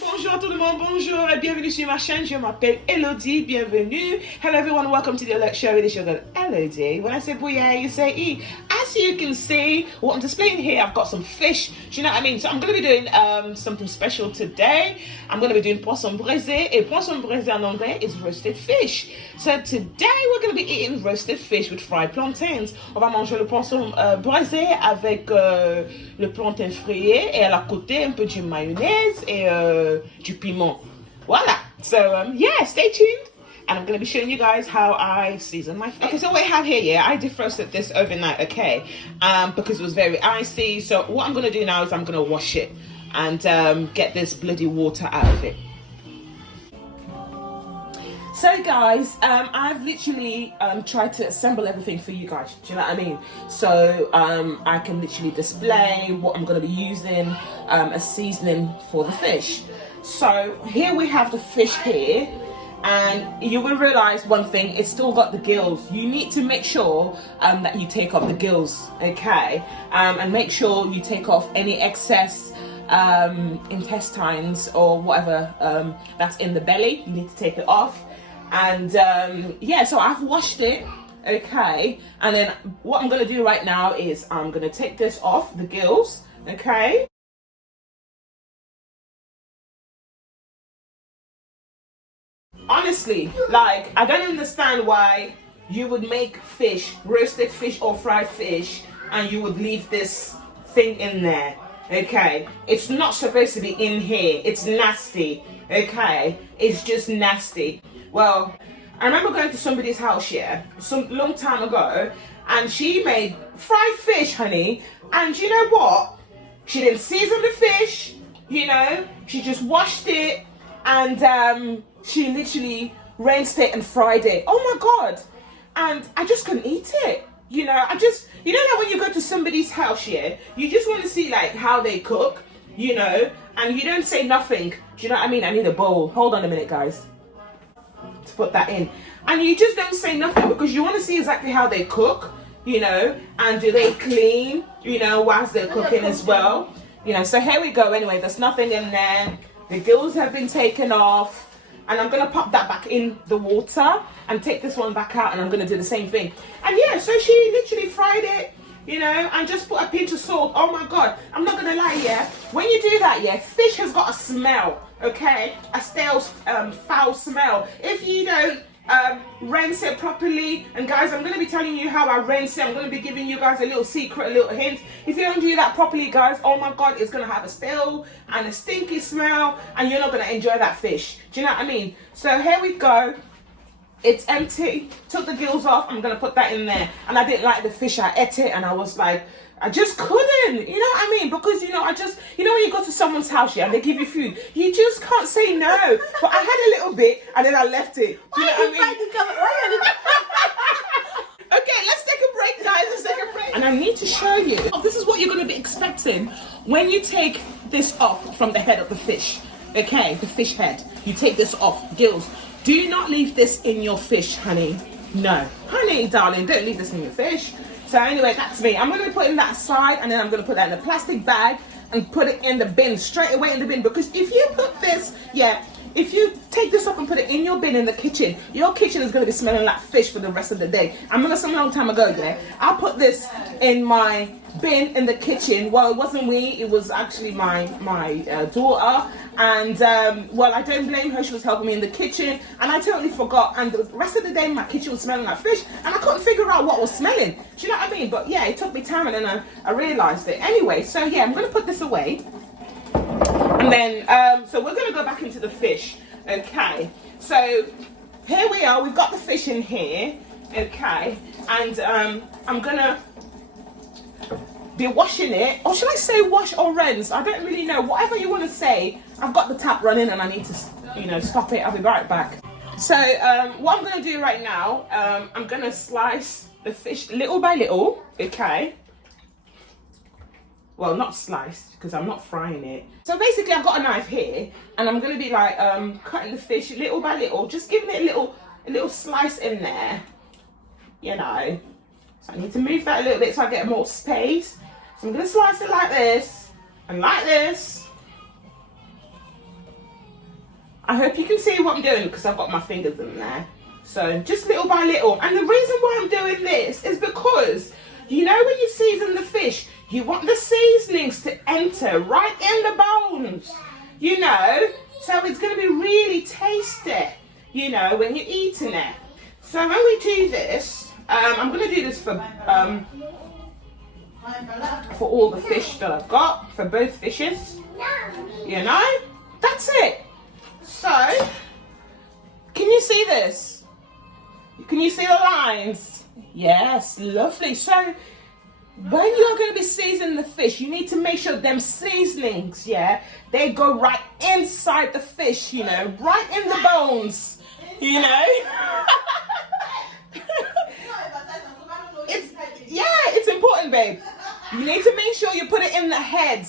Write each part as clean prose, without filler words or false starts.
Bonjour tout le monde, bonjour et bienvenue sur ma chaîne. Je m'appelle Elodie, bienvenue. Hello everyone, welcome to the Alert Show. It is your girl Elodie. When I say booyah, you say E. As you can see, what I'm displaying here, I've got some fish. Do you know what I mean? So I'm going to be doing something special today. I'm going to be doing Poisson Braisé. Et Poisson Braisé en anglais is roasted fish. So today we're going to be eating roasted fish with fried plantains. On va manger le poisson braisé avec le plantain frité et à la côté un peu de mayonnaise et du piment. Voila. So yeah, stay tuned. And I'm going to be showing you guys how I season my fish. Okay, so what I have here, I defrosted this overnight, okay, because it was very icy. So what I'm going to do now is I'm going to wash it and get this bloody water out of it. So guys, I've literally tried to assemble everything for you guys, do you know what I mean? So I can literally display what I'm going to be using as seasoning for the fish. So here we have the fish here. And you will realize one thing, it's still got the gills. You need to make sure that you take off the gills, okay? And make sure you take off any excess intestines or whatever that's in the belly. You need to take it off. And yeah, so I've washed it, okay? And then what I'm gonna do right now is I'm gonna take this off, the gills, okay? Honestly, like, I don't understand why you would make fish, roasted fish or fried fish, and you would leave this thing in there, okay? It's not supposed to be in here. It's nasty, okay? It's just nasty. Well, I remember going to somebody's house, yeah, some long time ago, and she made fried fish, honey, and you know what? She didn't season the fish, you know, she just washed it, and she literally rinsed it and fried it. Oh my God. And I just couldn't eat it. You know, you know that when you go to somebody's house, yeah, you just want to see like how they cook, you know, and you don't say nothing. Do you know what I mean? I need a bowl. Hold on a minute, guys, to put that in. And you just don't say nothing because you want to see exactly how they cook, you know, and do they clean, you know, whilst they're cooking as well. You know, so here we go. Anyway, there's nothing in there. The gills have been taken off. And I'm going to pop that back in the water and take this one back out, and I'm going to do the same thing. And yeah, so she literally fried it, you know, and just put a pinch of salt. Oh my God, I'm not going to lie, yeah. When you do that, yeah, fish has got a smell, okay? A stale, foul smell. If you don't rinse it properly, and guys, I'm going to be telling you how I rinse it. I'm going to be giving you guys a little secret, a little hint. If you don't do that properly, guys, oh my God, it's going to have a stale and a stinky smell, and you're not going to enjoy that fish. Do you know what I mean? So here we go. It's empty. Took the gills off. I'm going to put that in there. And I didn't like the fish. I ate it, and I was like, I just couldn't, you know what I mean? Because, you know, you know when you go to someone's house, yeah, and they give you food, you just can't say no. But I had a little bit, and then I left it. Do you know what I mean? Okay, let's take a break, guys. Let's take a break. And I need to show you, this is what you're going to be expecting when you take this off from the head of the fish. Okay, the fish head. You take this off, gills. Do not leave this in your fish, honey. No. Honey, darling, don't leave this in your fish. So anyway, that's me. I'm going to be putting that aside, and then I'm going to put that in a plastic bag and put it in the bin, straight away in the bin. Because if you put this, yeah, if you take this up and put it in your bin in the kitchen, your kitchen is going to be smelling like fish for the rest of the day. I remember some long time ago, yeah, I put this in my bin in the kitchen. Well, it wasn't me, it was actually my daughter. And well, I don't blame her, she was helping me in the kitchen, and I totally forgot, and the rest of the day my kitchen was smelling like fish, and I couldn't figure out what was smelling. Do you know what I mean? But yeah, it took me time, and then I realized it. Anyway, so yeah, I'm going to put this away. And then, so we're going to go back into the fish, okay? So here we are, we've got the fish in here, okay? And I'm going to be washing it, or should I say wash or rinse? I don't really know, whatever you want to say. I've got the tap running and I need to, you know, stop it. I'll be right back. So what I'm going to do right now, I'm going to slice the fish little by little, okay? Well, not sliced, because I'm not frying it. So basically, I've got a knife here, and I'm going to be like cutting the fish little by little, just giving it a little slice in there, you know. So I need to move that a little bit so I get more space. So I'm going to slice it like this, and like this. I hope you can see what I'm doing because I've got my fingers in there. So just little by little. And the reason why I'm doing this is because, you know, when you season the fish, you want the seasonings to enter right in the bones, you know. So it's going to be really tasty, you know, when you're eating it. So when we do this, I'm going to do this for all the fish that I've got, for both fishes, you know. That's it. So, can you see this? Can you see the lines? Yes, lovely. So, when you're going to be seasoning the fish, you need to make sure them seasonings, yeah, they go right inside the fish, you know, right in the bones, you know. It's important, babe. You need to make sure you put it in the head.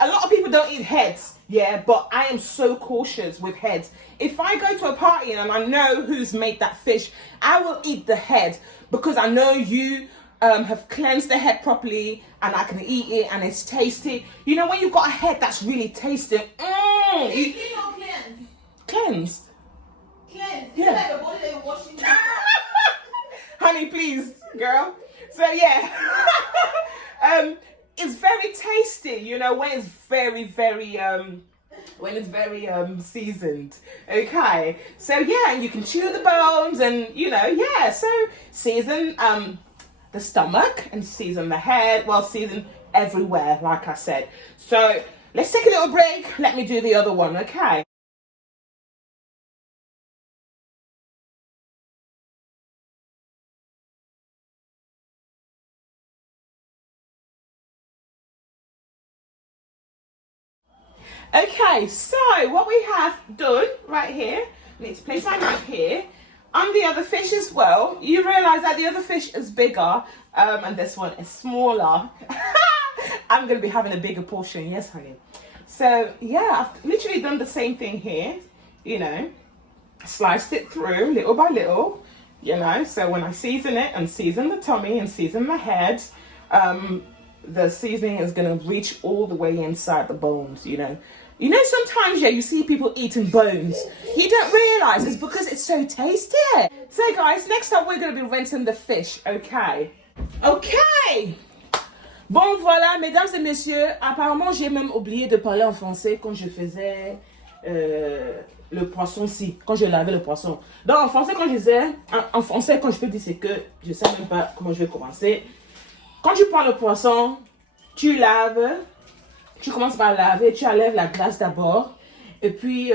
A lot of people don't eat heads, yeah, but I am so cautious with heads. If I go to a party and I know who's made that fish, I will eat the head because I know you have cleansed the head properly and I can eat it and it's tasty. You know, when you've got a head that's really tasty, cleansed. Yeah. Honey, please, girl. So yeah, it's very tasty, you know, when it's very seasoned. Okay, so yeah, and you can chew the bones and, you know, yeah, so season the stomach and season the head, well, season everywhere, like I said. So let's take a little break. Let me do the other one, okay? Okay, so what we have done right here, I need to place my knife here, on the other fish as well. You realise that the other fish is bigger and this one is smaller. I'm going to be having a bigger portion, yes honey. So yeah, I've literally done the same thing here, you know, sliced it through little by little, you know. So when I season it and season the tummy and season the head, the seasoning is going to reach all the way inside the bones, you know. You know, sometimes, yeah, you see people eating bones. You don't realise it's because it's so tasty. So, guys, next up, we're going to be rinsing the fish, okay? Okay! Bon, voilà, mesdames et messieurs, apparemment, j'ai même oublié de parler en français quand je faisais le poisson-ci, quand je lavais le poisson. Donc, en français, quand je disais, en français, quand je peux dire, c'est que je ne sais même pas comment je vais commencer. Quand tu prends le poisson, tu laves, tu commences par laver, tu enlèves la glace d'abord, et puis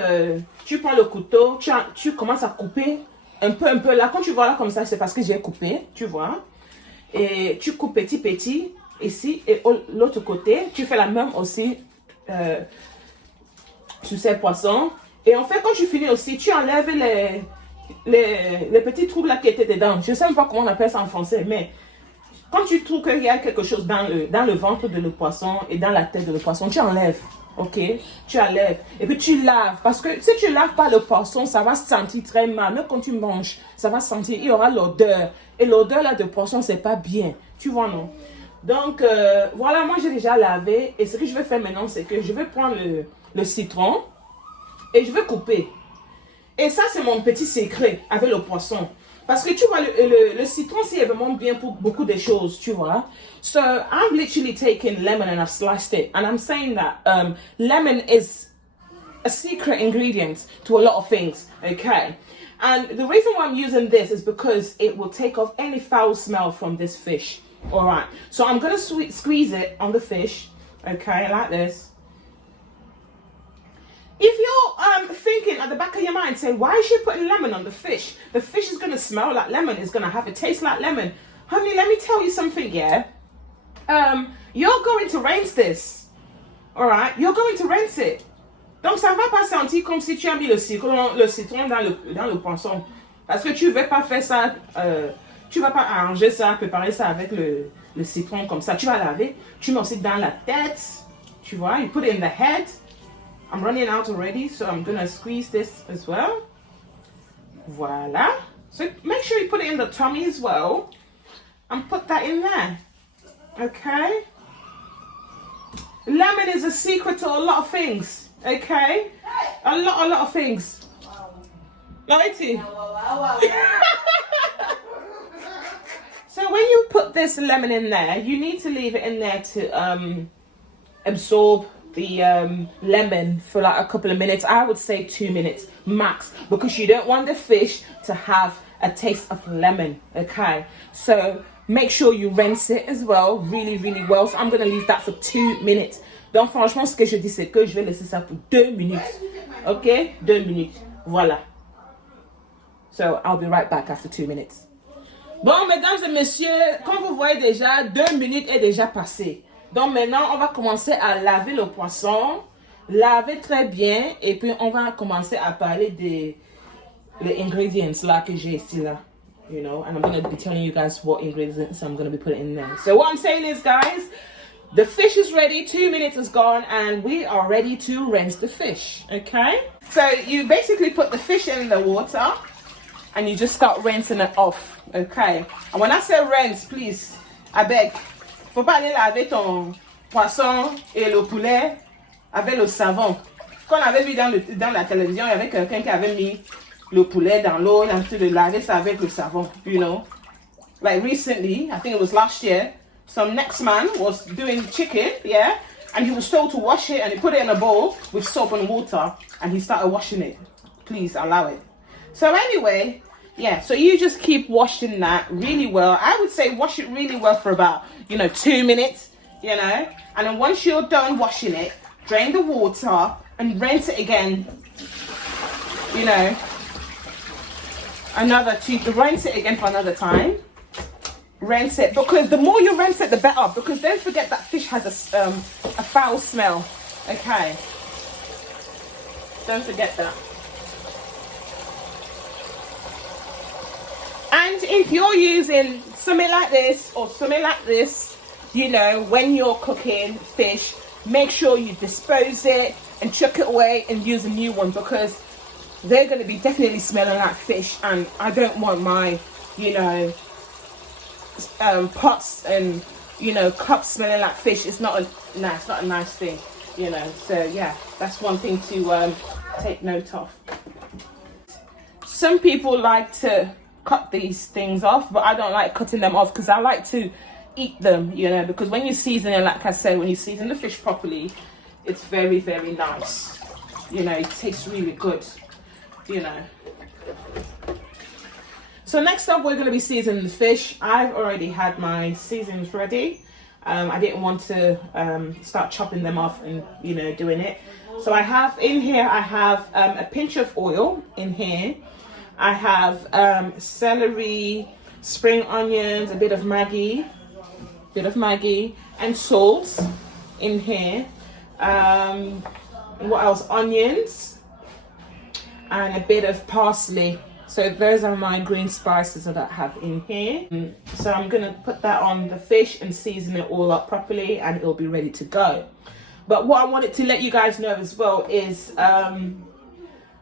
tu prends le couteau, tu commences à couper un peu là. Quand tu vois là comme ça, c'est parce que j'ai coupé, tu vois. Et tu coupes petit ici, et l'autre côté, tu fais la même aussi sur ces poissons. Et en fait, quand tu finis aussi, tu enlèves les petits trous là qui étaient dedans. Je ne sais même pas comment on appelle ça en français, mais quand tu trouves qu'il y a quelque chose dans le ventre de le poisson et dans la tête de le poisson, tu enlèves, ok? Tu enlèves. Et puis tu laves. Parce que si tu laves pas le poisson, ça va se sentir très mal. Même quand tu manges, ça va se sentir, il y aura l'odeur. Et l'odeur là de poisson, c'est pas bien. Tu vois, non? Donc, voilà, moi j'ai déjà lavé. Et ce que je vais faire maintenant, c'est que je vais prendre le citron et je vais couper. Et ça, c'est mon petit secret avec le poisson. Parce que tu vois, le citron, c'est vraiment bien pour beaucoup de choses, tu vois. So, I've literally taken lemon and I've sliced it. And I'm saying that lemon is a secret ingredient to a lot of things, okay? And the reason why I'm using this is because it will take off any foul smell from this fish. All right. So, I'm going to squeeze it on the fish, okay, like this. If you're thinking at the back of your mind, saying, why is she putting lemon on the fish? The fish is going to smell like lemon. It's going to have a taste like lemon. Honey, let me tell you something, yeah? You're going to rinse this. All right? You're going to rinse it. Donc, ça va pas sentir comme si tu as mis le citron dans le poisson. Parce que tu ne vas pas faire ça, tu ne vas pas arranger ça, préparer ça avec le citron comme ça. Tu vas laver. Tu mets aussi dans la tête. Tu vois? You put it in the head. I'm running out already, so I'm gonna squeeze this as well. Voila. So make sure you put it in the tummy as well. And put that in there. Okay? Lemon is a secret to a lot of things. Okay? A lot of things. Lighty. So when you put this lemon in there, you need to leave it in there to absorb the lemon for like a couple of minutes. I would say 2 minutes max, because you don't want the fish to have a taste of lemon. Okay, so make sure you rinse it as well, really well. So I'm gonna leave that for 2 minutes. Donc franchement, ce que je dis, c'est que je vais laisser ça pour 2 minutes. Ok, 2 minutes. Voilà. So I'll be right back after 2 minutes. Bon, mesdames et messieurs, comme vous voyez déjà, 2 minutes est déjà passé. Donc maintenant, on va commencer à laver le poisson, laver très bien, et puis on va commencer à parler des les ingredients là que j'ai ici là. You know, and I'm going to be telling you guys what ingredients I'm going to be putting in there. So what I'm saying is, guys, the fish is ready, 2 minutes is gone, and we are ready to rinse the fish, okay? So you basically put the fish in the water, and you just start rinsing it off, okay? And when I say rinse, please, I beg, faut pas aller laver ton poisson et le poulet avec le savon. Qu'on avait vu dans la télévision, il y avait quelqu'un qui avait mis le poulet dans l'eau et ensuite de laver ça avec le savon, you know? Like recently, I think it was last year, some next man was doing chicken, yeah? And he was told to wash it, and he put it in a bowl with soap and water, and he started washing it. Please allow it. So anyway, yeah, so you just keep washing that really well. I would say wash it really well for about, 2 minutes, you know. And then once you're done washing it, drain the water and rinse it again, rinse it again for another time. Rinse it, because the more you rinse it, the better. Because don't forget that fish has a foul smell. Okay, don't forget that. And if you're using something like this or something like this, when you're cooking fish, make sure you dispose it and chuck it away and use a new one, because they're going to be definitely smelling like fish, and I don't want my, pots and cups smelling like fish. It's not a nice thing, So yeah, that's one thing to take note of. Some people like to cut these things off, but I don't like cutting them off, because I like to eat them, because when you season it, like I said, when you season the fish properly, it's very, very nice. It tastes really good, So next up, we're going to be seasoning the fish. I've already had my seasonings ready. I didn't want to start chopping them off and, doing it. So I have a pinch of oil in here. I have celery, spring onions, a bit of Maggi, and salt in here. What else? Onions and a bit of parsley. So those are my green spices that I have in here. So I'm gonna put that on the fish and season it all up properly, and it'll be ready to go. But what I wanted to let you guys know as well is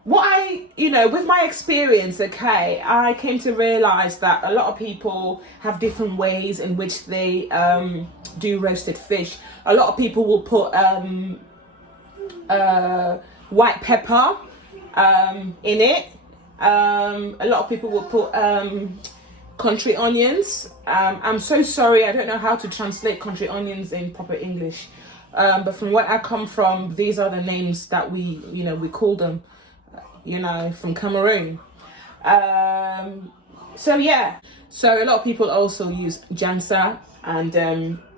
with my experience, okay, I came to realize that a lot of people have different ways in which they do roasted fish. A lot of people will put white pepper in it. A lot of people will put country onions. I'm so sorry, I don't know how to translate country onions in proper English, but from where I come from, these are the names that we call them, from Cameroon. So a lot of people also use ginseng, and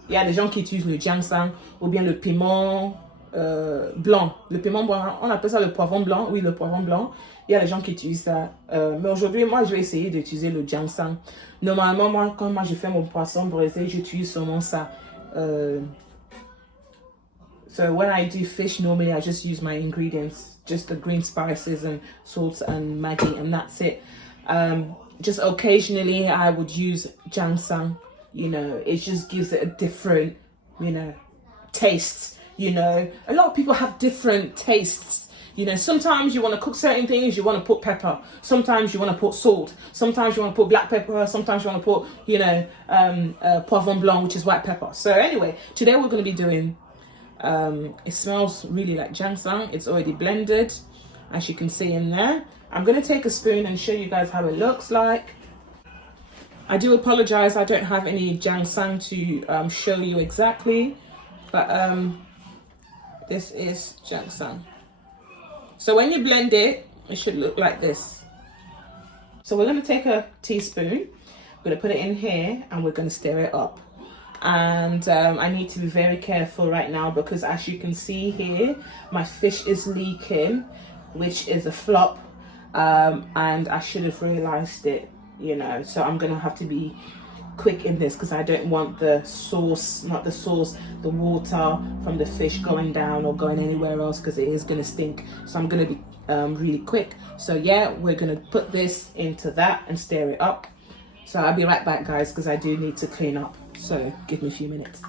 il y a des gens qui utilisent le ginseng ou bien le piment blanc. Le piment blanc, on appelle ça le poivron blanc. Oui, le poivron blanc. Il y a des gens qui utilisent ça. Mais aujourd'hui, moi, je vais essayer d'utiliser le ginseng. Normalement, quand je fais mon poisson braisé, j'utilise seulement ça. So when I do fish, normally I just use my ingredients, just the green spices and salt and Maggi, and that's it. Just occasionally, I would use ginseng. It just gives it a different, taste. A lot of people have different tastes. Sometimes you want to cook certain things, you want to put pepper. Sometimes you want to put salt. Sometimes you want to put black pepper. Sometimes you want to put, poivron blanc, which is white pepper. So anyway, today we're going to be doing, it smells really like ginseng. It's already blended. as you can see in there. I'm going to take a spoon and show you guys how it looks like. I do apologize, I don't have any ginseng to show you exactly, but this is ginseng. So when you blend it, it should look like this. So we're going to take a teaspoon, we're going to put it in here, and we're going to stir it up. And I need to be very careful right now because, as you can see here, my fish is leaking, which is a flop, and I should have realized it, you know. So I'm gonna have to be quick in this because I don't want the sauce, the water from the fish going down or going anywhere else, because it is gonna stink. So I'm gonna be really quick. So yeah, we're gonna put this into that and stir it up. So I'll be right back, guys, because I do need to clean up. So give me a few minutes.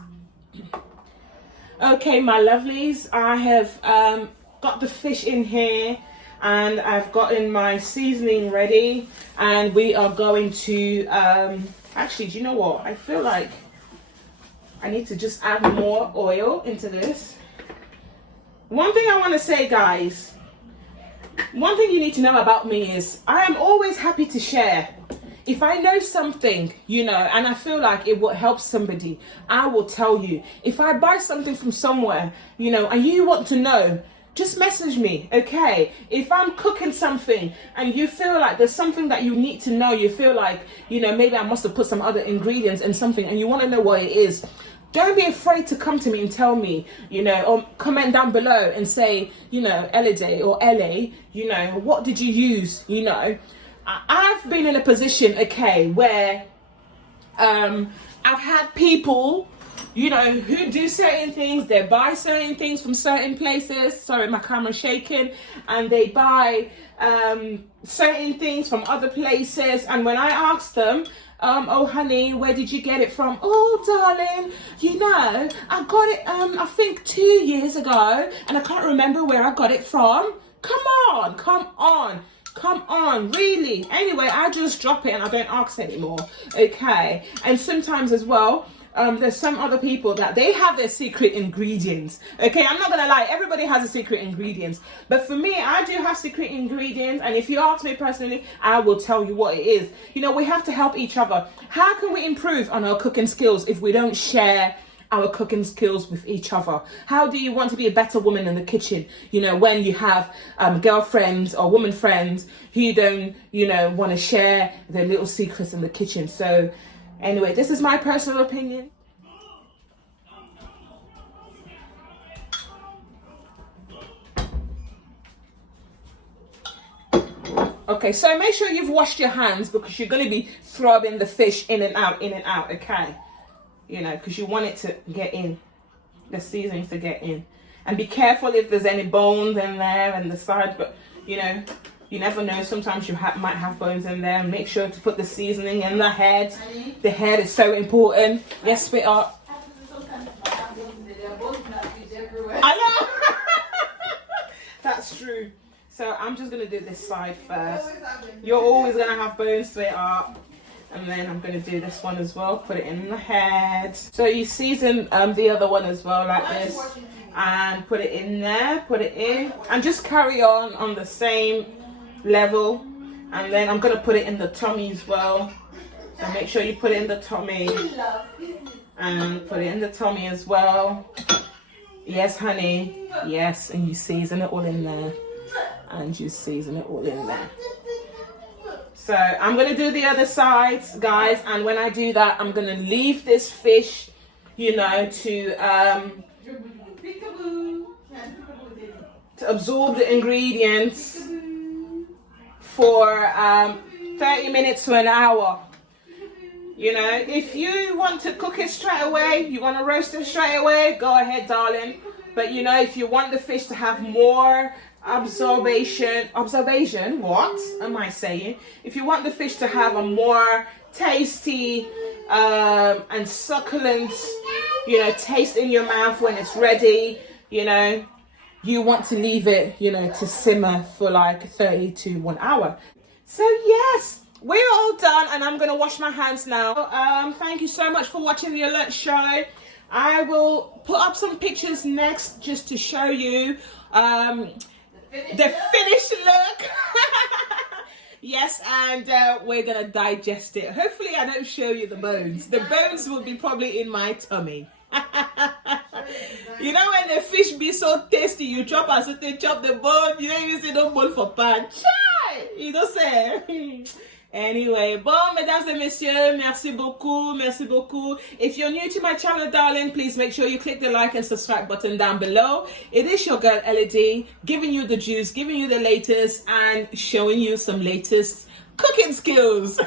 Okay, my lovelies, I have got the fish in here, and I've gotten my seasoning ready, and we are going to actually, do you know what, I feel like I need to just add more oil into this. One thing I want to say, guys, one thing you need to know about me is I am always happy to share. If I know something, you know, and I feel like it will help somebody, I will tell you. If I buy something from somewhere, you know, and you want to know, just message me, okay? If I'm cooking something and you feel like there's something that you need to know, you feel like, you know, maybe I must have put some other ingredients in something and you want to know what it is, don't be afraid to come to me and tell me, you know, or comment down below and say, you know, Elide or LA, you know, what did you use, you know? I've been in a position, okay, where I've had people, you know, who do certain things, they buy certain things from certain places, sorry, my camera's shaking, and they buy certain things from other places, and when I ask them, oh honey, where did you get it from? Oh darling, you know, I got it, I think 2 years ago, and I can't remember where I got it from. Come on, really? Anyway, I just drop it and I don't ask anymore, okay? And sometimes as well, there's some other people that they have their secret ingredients, okay? I'm not gonna lie, everybody has a secret ingredients, but for me, I do have secret ingredients, and if you ask me personally, I will tell you what it is. You know, we have to help each other. How can we improve on our cooking skills if we don't share our cooking skills with each other? How do you want to be a better woman in the kitchen, you know, when you have girlfriends or woman friends who don't, you know, want to share their little secrets in the kitchen? So anyway, this is my personal opinion. Okay, so make sure you've washed your hands because you're going to be throbbing the fish in and out, okay? You know, because you want it to get in, the seasonings to get in. And be careful if there's any bones in there and the side, but you know, you never know, sometimes you might have bones in there. Make sure to put the seasoning in the head. The head is so important. Yes, sweetheart. I know. That's true. So I'm just gonna do this side first. You're always gonna have bones, sweetheart. And then I'm going to do this one as well, put it in the head. So you season the other one as well like this, and put it in there, put it in, and just carry on the same level. And then I'm going to put it in the tummy as well. So make sure you put it in the tummy, and put it in the tummy as well. Yes, honey, yes, and you season it all in there, and you season it all in there. So I'm going to do the other sides, guys, and when I do that, I'm going to leave this fish, you know, to absorb the ingredients for 30 minutes to an hour. You know, if you want to cook it straight away, you want to roast it straight away, go ahead, darling. But you know, if you want the fish to have more observation, what am I saying? If you want the fish to have a more tasty and succulent, you know, taste in your mouth when it's ready, you know, you want to leave it, you know, to simmer for like 30 to 1 hour. So yes, we're all done, and I'm gonna wash my hands now. Thank you so much for watching the alert show. I will put up some pictures next just to show you The finished look. Yes, and we're gonna digest it. Hopefully I don't show you the bones. The bones will be probably in my tummy. You know when the fish be so tasty, you chop as so they chop the bone. You don't even say no bone for pan. Chai! You don't say. Anyway, bon, mesdames et messieurs, merci beaucoup, merci beaucoup. If you're new to my channel, darling, please make sure you click the like and subscribe button down below. It is your girl, LED, giving you the juice, giving you the latest, and showing you some latest cooking skills.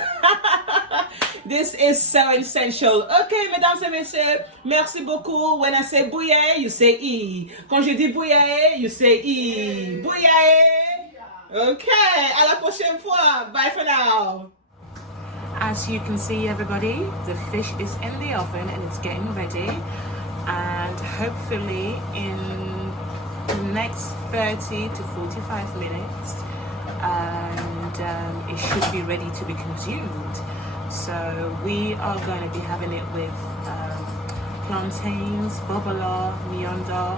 This is so essential. Okay, mesdames et messieurs, merci beaucoup. When I say bouillé, you say I. Quand je dis bouillé, you say I. Bouillé. Okay, à la prochaine fois. Bye for now. As you can see, everybody, the fish is in the oven and it's getting ready. And hopefully in the next 30 to 45 minutes, and it should be ready to be consumed. So we are going to be having it with plantains, bobola, miondo,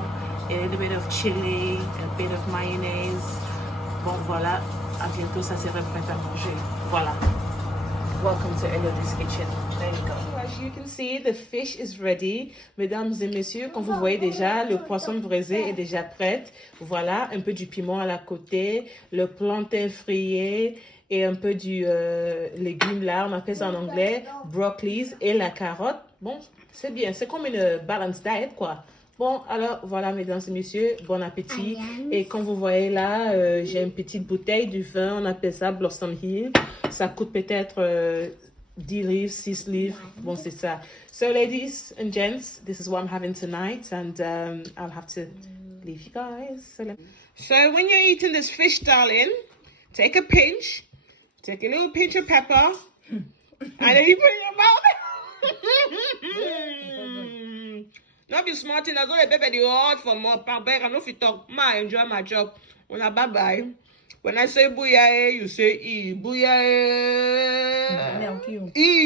a little bit of chili, a bit of mayonnaise. Bon, voilà, à bientôt, ça sera prêt à manger. Voilà. Welcome to Elodie's Kitchen. There you go. As you can see, the fish is ready. Mesdames et messieurs, comme vous voyez déjà, le poisson braisé est déjà prêt. Voilà, un peu du piment à la côté, le plantain frité et un peu du légume là, on appelle ça en anglais, broccoli et la carotte. Bon, c'est bien, c'est comme une balanced diet quoi. Bon, alors voilà, mesdames et messieurs, bon appétit. Et comme vous voyez là, j'ai une petite bouteille du vin, on appelle ça Blossom Hill. Ça coûte peut-être 10 livres, 6 livres. Bon, c'est ça. So, ladies and gents, this is what I'm having tonight, and I'll have to leave you guys. So when you're eating this fish, darling, take a pinch, take a little pinch of pepper, and then you put it in your mouth. Not be smart in as well, baby, the hard for more. Pambek, I know if you talk, I enjoy my job. When I bye bye. When I say bouillaye, you say E. Bouillaye. E.